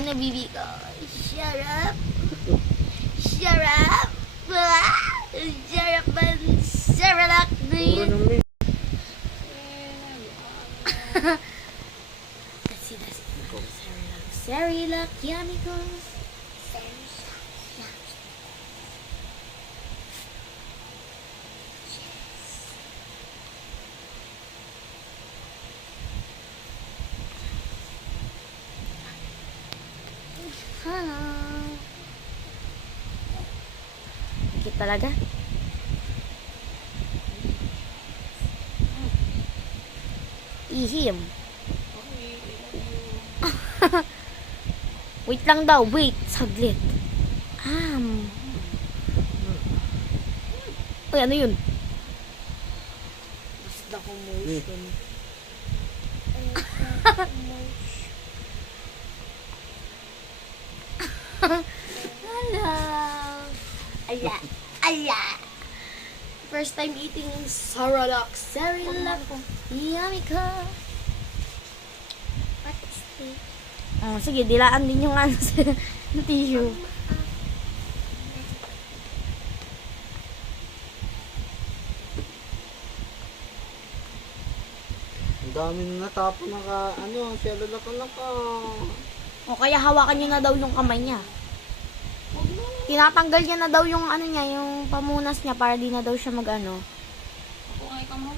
Ano, bibi ko? Shut up. Shut up. Shut up and Cerelac, Puro dude. naman. That's it. Cerelac, yummy ko. Hello. Sakit talaga. Ihim. Wait lang daw. Wait. Saglit. Uy, ano yun? Basta commotion. Hello. Ala. Ala. First time eating Cerelac. Cerelac. Yummy ko. What is this? Oh, sige, dilaan din yung ano sa tissue. Ang dami na natapon Cerelac lang ka. O kaya hawakan niya na daw yung kamay niya. Tinatanggal niya na daw yung ano niya, yung pamunas niya para di na daw siya mag-ano. Ako ay kamo.